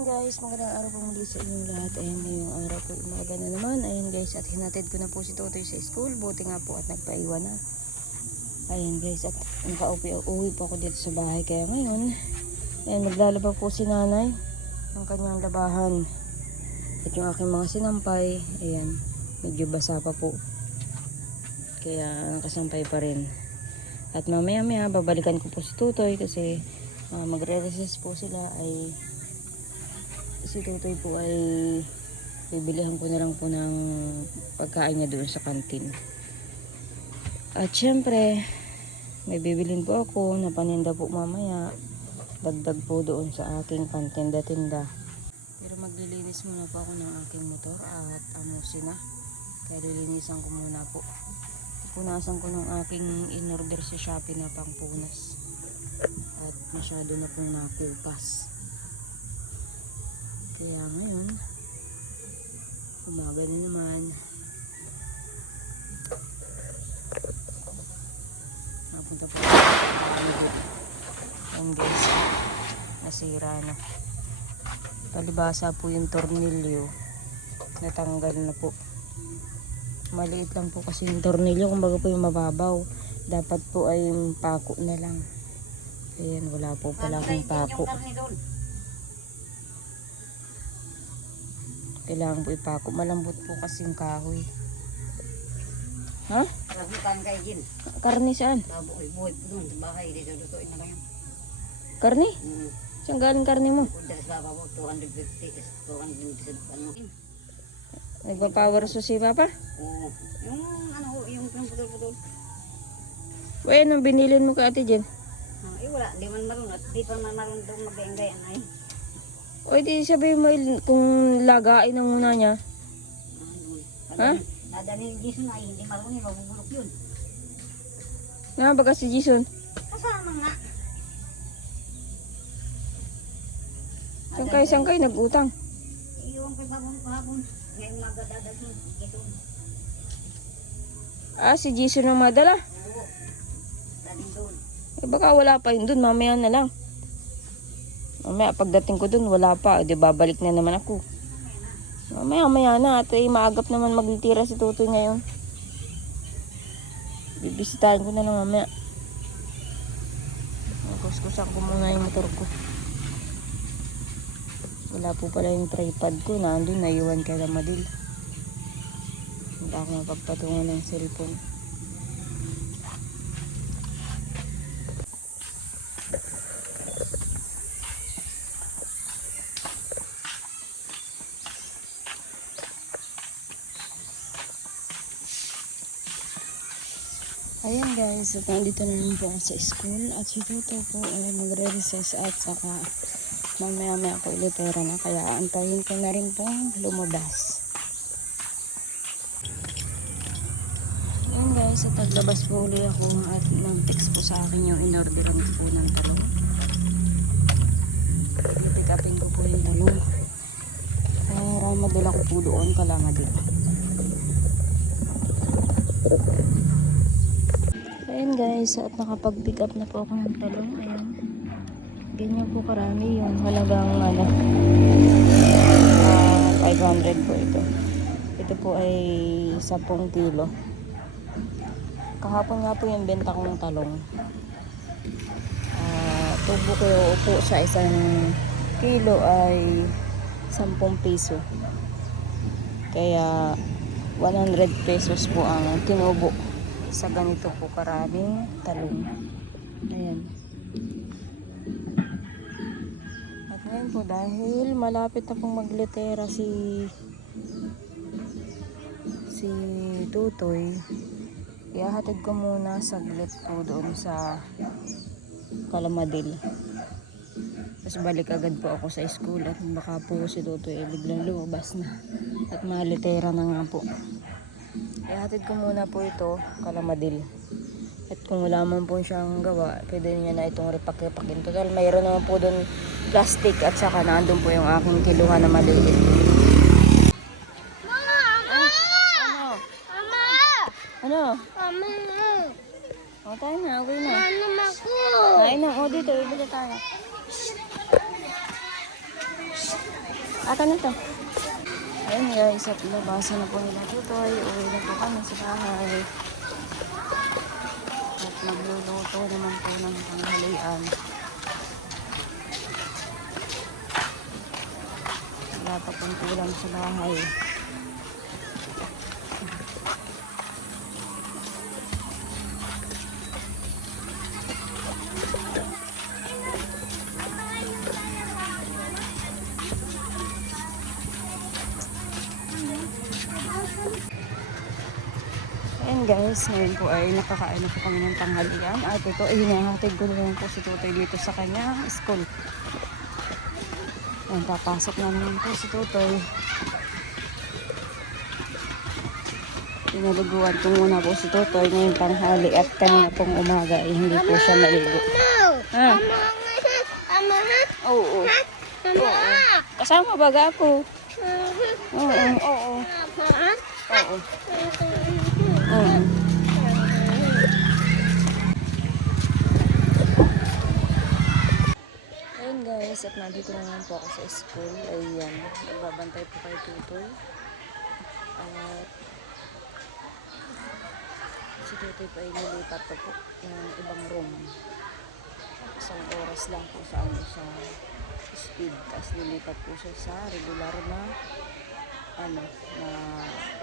Ayan guys, magandang araw po muli sa inyong lahat. Ayan, ngayong araw po, umaga na naman. Ayan guys, at hinatid ko na po si Totoy sa school. Buti nga po at nagpaiwan na. Ayan guys, at nakauwi po ako dito sa bahay. Kaya ngayon, ayan, maglalaba po si nanay ng kanyang labahan. At yung aking mga sinampay, ayan, medyo basa pa po. Kaya nakasampay pa rin. At mamaya babalikan ko po si Totoy kasi magre-recess po sila. Ay si Totoy po ay bibilihan ko na lang po ng pagkain niya doon sa kantin. At syempre may bibilin po ako na paninda po mamaya, dagdag po doon sa aking pantinda-tinda. Pero maglilinis muna po ako ng aking motor at amusin na, kaya lilinisan ko muna po. Punasan ko ng aking in-order sa Shopee na pangpunas at masyado na pong nakupas. Kaya ngayon, umaga na naman. Napunta po ako. Ayan guys, nasira na. Palibasa po yung tornilyo. Natanggal na po. Maliit lang po kasi yung tornilyo, kumbaga po yung mababaw. Dapat po ay pako na lang. Ayan, wala po pala akong pako. Kailangan po ipako. Malambot po kasi yung kahoy. Ha? Karne saan? Karne? Saan galing karne mo? Nagpa-power susi papa? Oo. Yung putol-putol. Uy, anong binilin mo ka ate Jen? Wala. Di man marunot. Di pa man marunot mag-gayan ay. Uy, di sabihin mo kung lagain na muna niya. Ha? Nadali ni Jason ay hindi marunot. Mabubulok yun. Nga ba kasi Jason? Kasama nga. Saan kayo nag-utang? Iyon kay bagong kahapon. Ngayon magdadadag yun. Si Jason ang madala. Oo. Daling doon. Baka wala pa yun dun, mamaya na lang. Mamaya pagdating ko dun, wala pa. Di babalik na naman ako. Mamaya na. At maagap naman maglitira si Totoy ngayon. Bibisitahin ko na lang mamaya. Kuskusan ko muna yung motor ko. Wala po pala yung tripod ko. Nandun, naiwan kay Ramadil. Hindi ako mapagpatungan ng cellphone. Ayan guys, at nandito na lang po ako sa school. At si Tuto po ay magre-recess at saka mamaya po ilitera na. Kaya antayin ko na rin po lumabas. Ayan guys, at naglabas po ulit ako at nag-text po sa akin yung in-orderan ko po ng talong. I-pick upin ko po yung talong. Para madala ko po doon Kalangadil. Ayan guys, at nakapag-pick up na po ako ng talong. Ayan. Ganyan po karami yung halagang 500 po ito. Ito po ay 10 kilo. Kahapon nga po yung benta kong talong. Tubo ko po sa isang kilo ay 10 piso. Kaya 100 pesos po ang tinubo sa ganito po karaming talong. Ayan. At ngayon po dahil malapit na pong maglitera si Tutoy, ihahatid ko muna saglit po doon sa Kalamadil. Tapos balik agad po ako sa school at baka po si Tutoy biglang lumabas na at malitera na nga po. Ihatid ko muna po ito Kalamadil. At kung wala man po siyang gawa, pwede niya na itong repak-repakin. Total, mayroon naman po doon plastic at saka nandun po yung aking kiluhan na maliit. Ano? O, tayo na. Uwi na. Kain na. O, dito. Ibili tayo. Ata na to. Ayun guys, at labasan na po nila Tutoy. Uwi na po kami sa bahay. At magluluto naman po ng tanghalian. Wala pa pong ulam sa bahay. Ayan guys, ngayon po ay nakakain na po kami ng tanghalian. At ito ay hinahatid ko na lang po si Tutoy dito sa kanyang school. Ayan, papasok na naman po si Tutoy. Pinaliguan ko muna po si Tutoy ngayong tanghali at kanina pong umaga ay hindi po siya maligo. Ha? Oo. Oo. Kasama baga ako. Oo. Oo. Oo. Ayun guys, at nandito na naman po ako sa school. Ayan, nagbabantay po kay Tutoy. At si Tutoy pa ay nilipat pa po ng ibang room. Isang oras lang po sa speed. Tapos nilipat po siya sa regular na na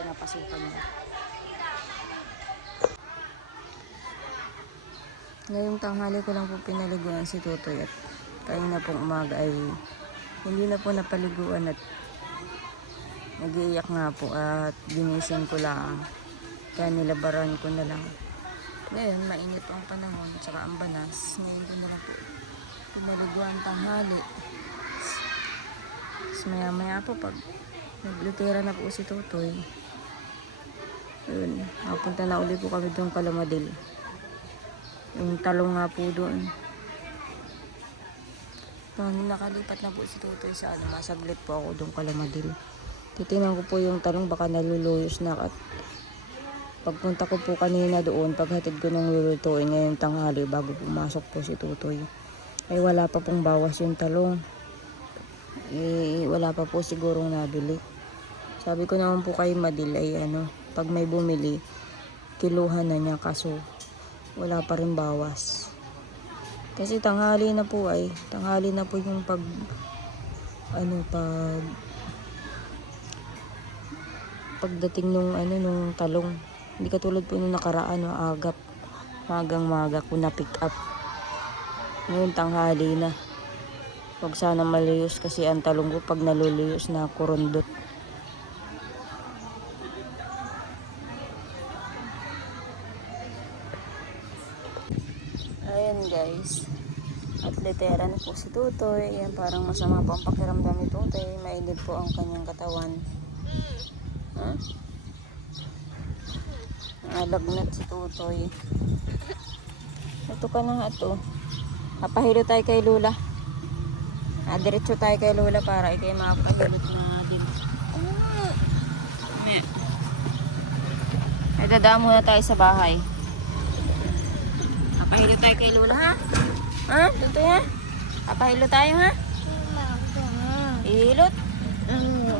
pinapasukan niya. Ngayong tanghali ko lang po pinaliguan si Tutoy at kanina pong umaga ay hindi na po napaliguan at nag-iiyak nga po at ginising ko lang. Kaya nilabaran ko na lang. Ngayon, mainit po ang panahon at saka ang banas. Ngayon ko na lang po pinaliguan tanghali. Tapos maya po pag naglutera na po si Tutoy. Yun, mapunta na ulit po kami doon Kalamadil. Yung talong nga po doon. Nakalipat na po si Tutoy sa masaglit po ako doon Kalamadil. Titingnan ko po yung talong baka naluluyos na at pagpunta ko po kanina doon, paghatid ko nung lulutuin ngayong tanghali bago pumasok po si Tutoy. Ay wala pa pong bawas yung talong. Wala pa po sigurong nabili. Sabi ko naman po kay Madil ay pag may bumili, kiluhan na niya kaso wala pa rin bawas. Kasi tanghali na po yung pagdating nung talong. Hindi katulad po nung nakaraan, magang-maga ko na pick up. Ngayon tanghali na. Huwag sana maluyos kasi ang talong ko pag naluluyos na kurundot. Ayan guys. Atletera na po si Tutoy. Ayan, parang masama po ang pakiramdam ni Tutoy. Mainit po ang kanyang katawan. Ha? Lagnat si Tutoy. Ito ka na ito. Papahilo tayo kay Lula. Diretso tayo kay Lola para ikay makapagulot na din. Ay, dadaan muna tayo sa bahay. Papahilo tayo kay Lola, ha? Ha? Tutoy, ha? Papahilo tayo, ha? Ihilot?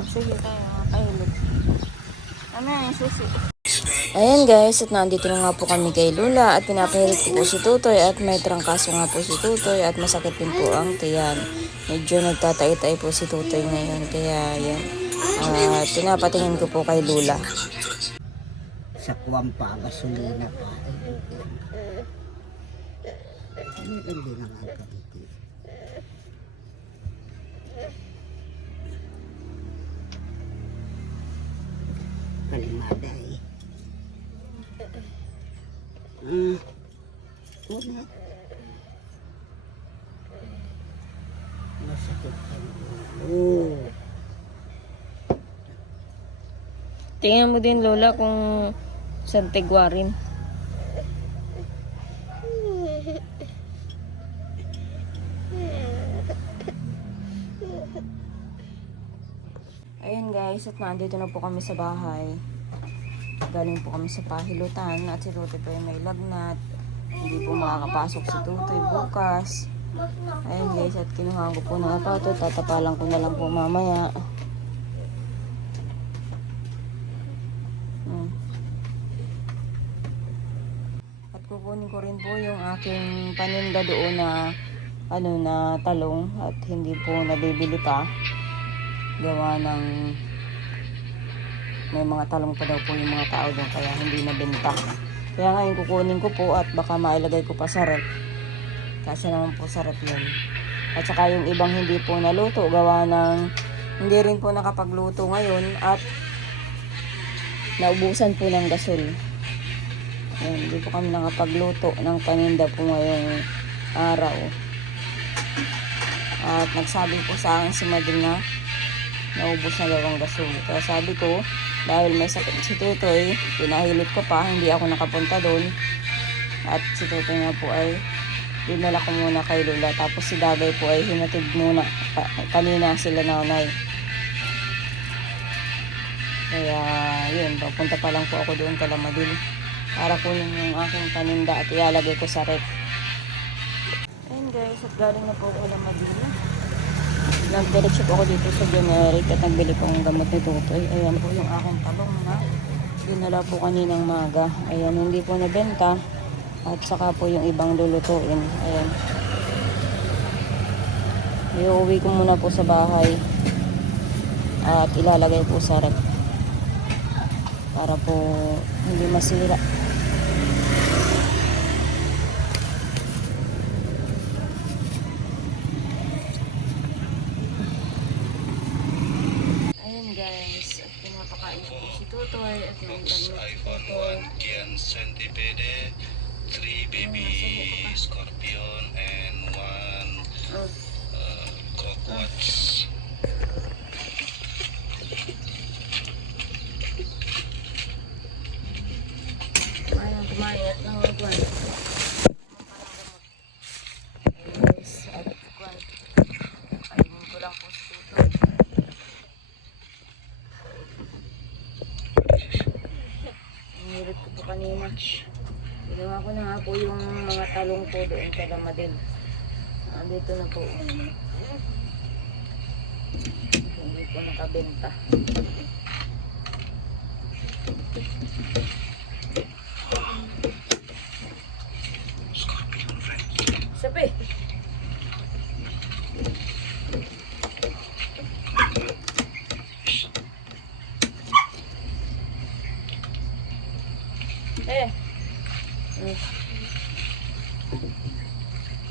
Sige tayo, papahilot. Ano yung susi? Ayan guys, at nandito na nga po kami kay Lola at pinapahilit ko po si Tutoy at may trangkaso nga po si Tutoy at masakit din po ang tiyan. Medyo nagtatay-tay po si Tutoy ngayon kaya yan. Pinapatingin ko po kay Lola. Sa kuwang pa, gasolina pa. Hindi na nga dito. Kalimada eh. Una. Masakit pa. Tingnan mo din Lola kung saan tigwarin. Ayan guys, at nandito na po kami sa bahay. Galing po kami sa pahilutan at si Tutoy po ay may lagnat. Hindi po makakapasok si Tutoy bukas. Ayun guys, at kinuha ko po ng apato. Tatapalan ko na lang po mamaya. At kukunin ko rin po yung aking paninda doon na na talong at hindi po nabibili pa. Gawa ng may mga talong pa daw po yung mga tao doon kaya hindi nabenta. Kaya ngayon kukunin ko po at baka mailagay ko pa sa rep. Kasi naman po sa rep yun. At saka yung ibang hindi po naluto gawa ng hindi rin po nakapagluto ngayon at naubusan po ng gasol. Ayan, hindi po kami nakapagluto ng paninda po ngayong araw. At nagsabi po sa akin si Madel na naubos na daw ang gasol. Kaya sabi ko, dahil may sakit si Tutoy, pinahilit ko pa, hindi ako nakapunta doon. At si Tutoy nga po ay dinala ko muna kay Lola. Tapos si Dagay po ay hinatid muna. Kanina sila nanay. Kaya yun, papunta pa lang po ako doon kala Madel para kunin yung aking paninda at ilalagay ko sa rep. Ayun guys, at galing na po ako kala Madel. Nagdiretso po ako dito sa generic at nagbili po ng gamot ni Tutoy. Ayan po yung aking talong na dinala po kaninang maga. Ayan, hindi po nabenta. At saka po yung ibang lulutuin. Ayan. Iuwi ko muna po sa bahay. At ilalagay po sa rep. Para po hindi masira. Tutoy at yung iPhone 1 Kian Centipede, 3 baby scorpion, and 1 crocodile. Ayun, kumayat ng wagwan. Yes, at wagwan. Ayun ko lang po si Tutoy. Nirit ko po kanina. Ginawa ko na nga po yung mga talong po doon kala Madel. Andito na po. Hindi po nakabenta. Sabi!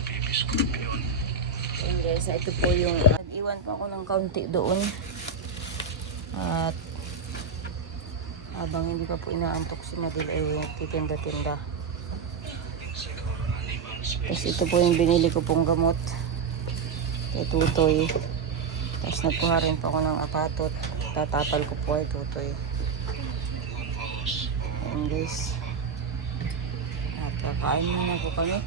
Baby scorpion. Ayan guys, ito po yung nag-iwan pa ako ng kaunti doon. At habang hindi pa po inaantok si Madel ay titinda-tinda. Tapos ito po yung binili ko pong gamot kay Tutoy. Tapos nagkuha rin po ako ng apatot. Tatapal ko po kay Tutoy. Ayan guys. At kakain muna po kami.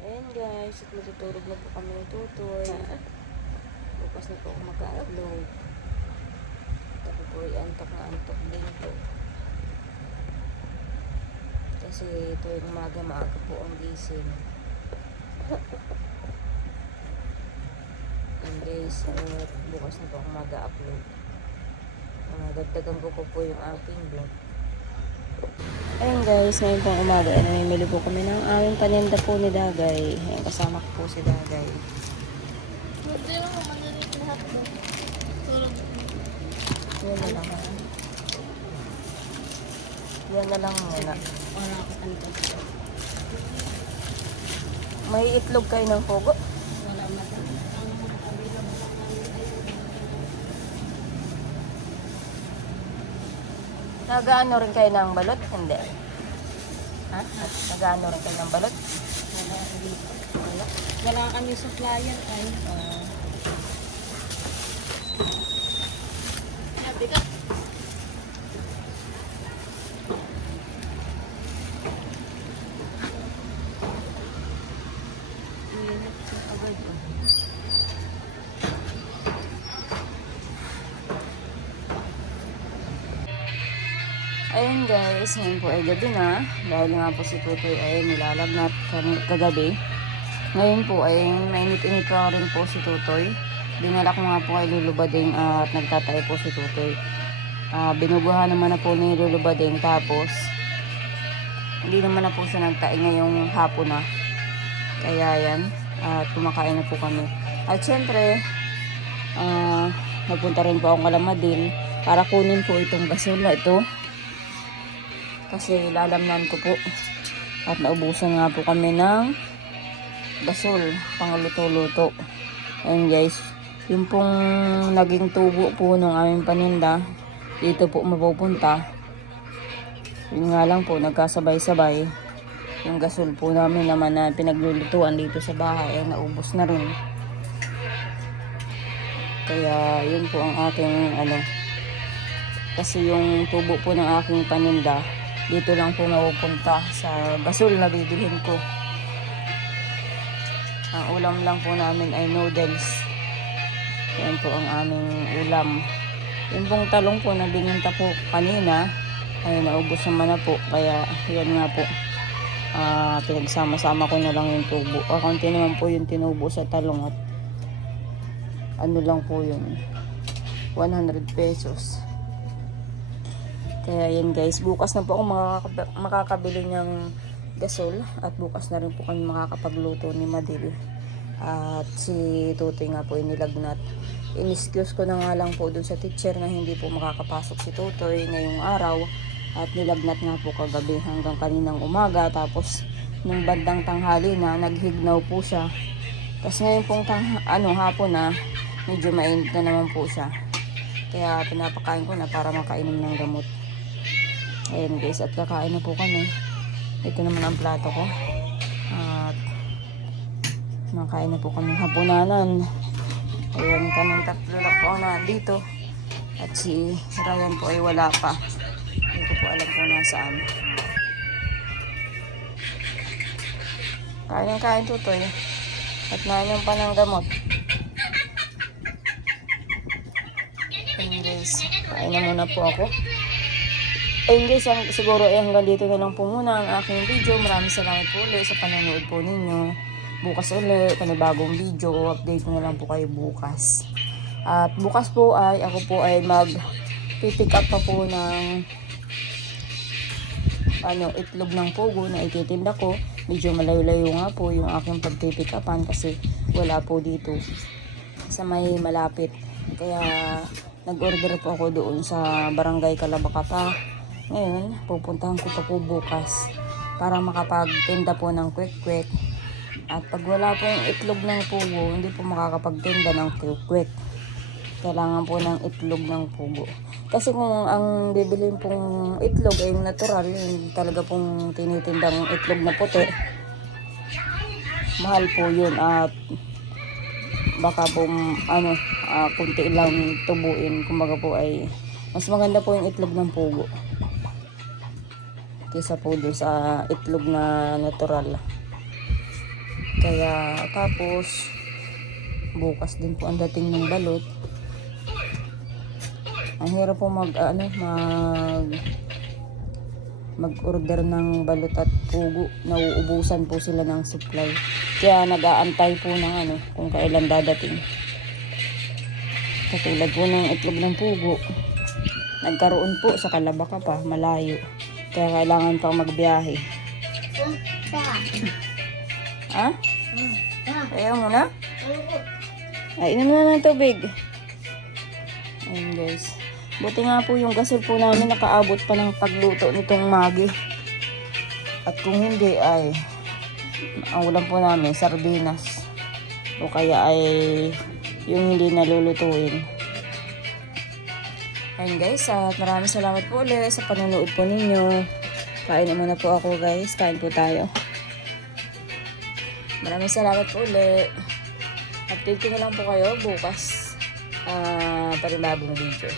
Ayan guys, at matutulog na po kami ng Tutoy. Bukas na po ako mag-upload. Ako po ay antok na antok din po. Kasi tuwing umaga maaga po ang gising. And guys, bukas na po ako mag-upload. Dagdagan ko po yung aking vlog. Ayun guys, ngayon pong umaga ay namimili po kami ng aming paninda po ni Dagay. Ayun, kasama ko po si Dagay. Yan na lang. Yan na lang muna. Wala ako tanto. May itlog kayo ng pogo? Wala mata. Nagaano rin kayo ng balot? Hindi. Ha? Nagaano rin kayo ng balot? Wala, hindi. Wala kami supplier ay. Ayun guys, ngayon po ay gabi na. Dahil nga po si Tutoy ay nilalagnat kagabi. Ngayon po ay mainit-init pa rin po si Tutoy. Dinala ko nga po kay Lulubading at nagtatay po si Tutoy. Binubuhan naman na po ni Lulubading, tapos hindi naman na po siya nagtae ngayong hapon na. Kaya yan, kumakain na po kami. At syempre, nagpunta rin po akong Kalamadil para kunin po itong basura ito. Kasi lalamnan ko po. At naubusan nga po kami ng basol, pangluto-luto. Ayun guys, yung pong naging tubo po ng aming paninda, dito po mapupunta. Yun nga lang po, nagkasabay-sabay. Yung gasol po namin naman na pinaglulutuan dito sa bahay ay naubos na rin. Kaya yun po ang aking kasi yung tubo po ng aking paninda, dito lang po mapupunta sa gasol na bibilhin ko. Ang ulam lang po namin ay noodles. Yan po ang aming ulam. Yung pong talong po na bininta po kanina ay naubos naman na po. Kaya yan nga po, pinagsama-sama ko na lang yung tubo. Kaunti naman po yung tinubo sa talong at lang po yun, 100 pesos. Kaya yan guys, bukas na po ako makakabili ng gasol at bukas na rin po kami makakapagluto ni Madil. At si Tutoy nga po inilagnat. In-excuse ko na nga lang po dun sa teacher na hindi po makakapasok si Tutoy ngayong araw. At nilagnat nga po kagabi hanggang kaninang umaga. Tapos nung bandang tanghali na, naghignaw po siya. Tapos ngayon pong hapon na, medyo mainit na naman po siya. Kaya pinapakain ko na para makainom ng gamot. Ayan guys, at kakain na po kami. Ito naman ang plato ko. At nakain na po kami hapunanan. Ayan, kaming tatlo lang po na dito. At si Ryan po ay wala pa. Hindi ko po alam kung nasaan. Kain Tutoy. At nainom pa ng gamot. Ayan guys, kain na muna po ako. Ayun guys, siguro hanggang dito na lang po muna ang aking video. Maraming salamat po ulit sa panonood po ninyo. Bukas ulit, panibagong video. Update ko na lang po kayo bukas. At bukas po ay ako po ay mag-pick up pa po ng itlog ng pugo na ititinda ko. Medyo malayo-layo nga po yung aking pag-pick upan kasi wala po dito sa may malapit. Kaya nag-order po ako doon sa Barangay Calabaka pa. Ngayon, pupuntahan ko pa po bukas para makapagtinda po ng kwek-kwek. At pag wala po yung itlog ng pugo, hindi po makakapagtinda ng kwek-kwek. Kailangan po ng itlog ng pugo. Kasi kung ang bibilin pong itlog ay natural, yung talaga pong tinitindang itlog na puti, mahal po yun. At baka po kunti lang tubuin. Kumbaga po ay mas maganda po yung itlog ng pugo kaysa po doon sa itlog na natural. Kaya tapos bukas din po ang dating ng balot. Ang hirap po mag-order ng balot at pugo. Nauubusan po sila ng supply. Kaya nag-aantay po ng kung kailan dadating. Katulad po ng itlog ng pugo, nagkaroon po sa Calabaka pa, malayo. Kaya kailangan pang magbiyahe. Ha? Ayaw mo na? Ay, inom na ng tubig. Ayun guys. Buti nga po yung gasol po namin nakaabot pa ng pagluto nitong Maggi. At kung hindi ay ang ulam po namin sardinas. O kaya ay yung hindi nalulutuin. Ayun guys, at maraming salamat po ulit sa panonood po ninyo. Kain na muna po ako guys. Kain po tayo. Maraming salamat po ulit. Update ko na lang po kayo bukas. Panibagong video.